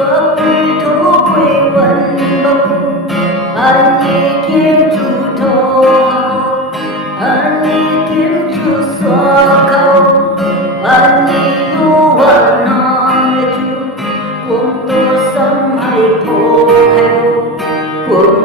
chúa quy thú quy vận động an ni thiên chủ thọ an ni thiên chủ xoa cầu an ni lu hoàn non chúa cuồng tô sấm hay phô hay cuồng